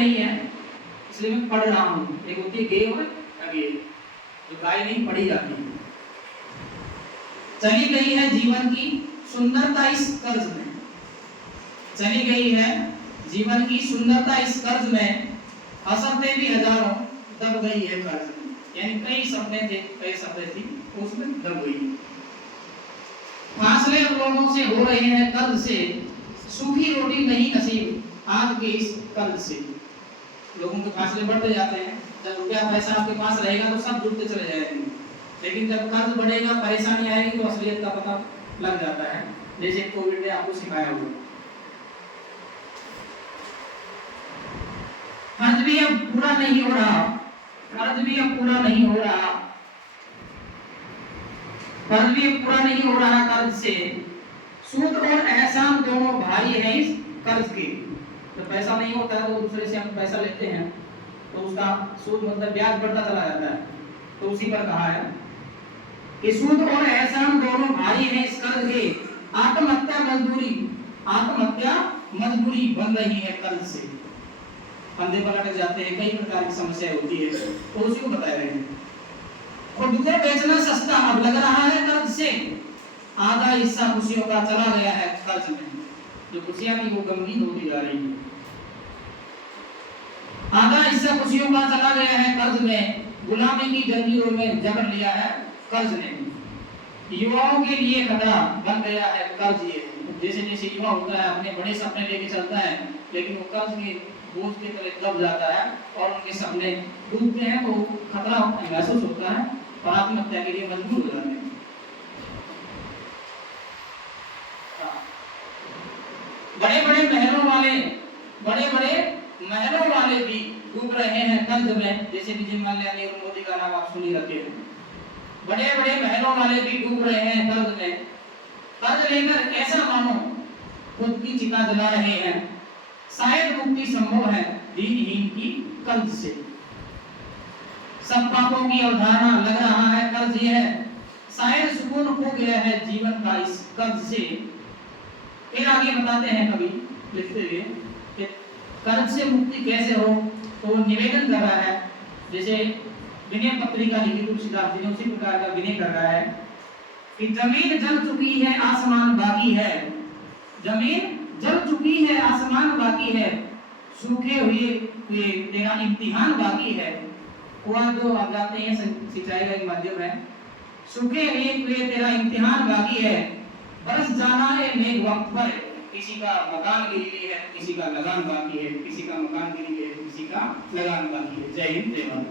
नहीं है इसलिए मैं पढ़ रहा हूँ। एक होती है गे और अगे, जो गाय नहीं पढ़ी जाती है। चली गई है जीवन की सुंदरता इस कर्ज में, चली गई है जीवन की सुंदरता इस कर्ज में, हसरतें भी हजारों दब गई है कर्ज में। यानी कई सपने थे, कई सपने थी, उसमें दब गई। फासले लोगों से हो रहे हैं कर्ज से, सूखी रोटी नहीं नसीब आज के इस कर्ज से। लोगों के फासले बढ़ते जाते हैं। जब रुपया पैसा आपके पास रहेगा तो सब जुड़ते चले जाएंगे, लेकिन जब कर्ज बढ़ेगा, परेशानी आएगी तो असलियत का पता लग जाता है। जैसे कोविड ने आपको सिखाया हुआ। कर्ज भी अब पूरा नहीं हो रहा, कर्ज भी अब पूरा नहीं हो रहा, कर्ज भी अब पूरा नहीं हो रहा कर्ज से। सूद और एहसान दोनों भाई हैं इस कर्ज के। तो पैसा नहीं होता है तो दूसरे से हम पैसा लेते हैं तो उसका सूद मतलब ब्याज बढ़ता चला जाता है। तो उसी पर कहा है कि सूद और एहसान दोनों भाई हैं इस कर्ज के। आत्महत्या मजबूरी बन रही है कर्ज से। फंदे पर अटक जाते हैं, कई प्रकार की समस्याएं होती है, तो उसी को बता रहे हैं। खुद को बेचना सस्ता अब लग रहा है कर्ज से, आधा हिस्सा खुशियों का चला गया है कर्ज में। जो खुशियां थी वो गमगीन होती जा रही है। आधा हिस्सा खुशियों का चला गया है कर्ज में, गुलामी की जंजीरों में जकड़ लिया है कर्ज ने। युवाओं के लिए खतरा बन गया है कर्ज। ये जैसे जैसे युवा होता है अपने बड़े सपने लेके चलता है, लेकिन वो कर्ज के बोझ के तले दब जाता है और उनके सपने डूबते हैं, तो खतरा महसूस होता है और आत्महत्या के लिए मजबूर हो जाते हैं। बड़े बड़े महलों वाले भी डूब रहे हैं कर्ज में। जैसे विजय माल्या नेहरू मोदी का नाम आप सुनी रखे हैं। बड़े बड़े महलों वाले भी डूब रहे हैं कर्ज में। कर्ज लेकर ऐसा मानो खुद की चिता जला रहे हैं। शायद मुक्ति संभव है दीनहीन की कर्ज से। सब पापों की अवधारणा लग रहा है कर्ज ये है। शायद सुकून हो गया है जीवन का इस कर्ज से। फिर आगे बताते हैं कवि लिखते हुए कि कर्ज से मुक्ति कैसे हो, तो वो निवेदन कर रहा है। जैसे विनय पत्रिका लिखी तुलसीदास जी ने, उसी प्रकार का विनय कर रहा है कि जमीन जल चुकी है आसमान बाकी है, जमीन जल चुकी है आसमान बाकी है, सूखे हुए तेरा इम्तिहान बाकी है। कुआं जो आप जानते हैं सिंचाई का एक माध्यम है। सूखे हुए तेरा इम्तिहान बाकी है, बरस जाना है मेघ वक्त पर। किसी का मकान गिरी है, किसी का लगान बाकी है, किसी का मकान गिरी है, किसी का लगान बाकी है। जय हिंद, जय भारत।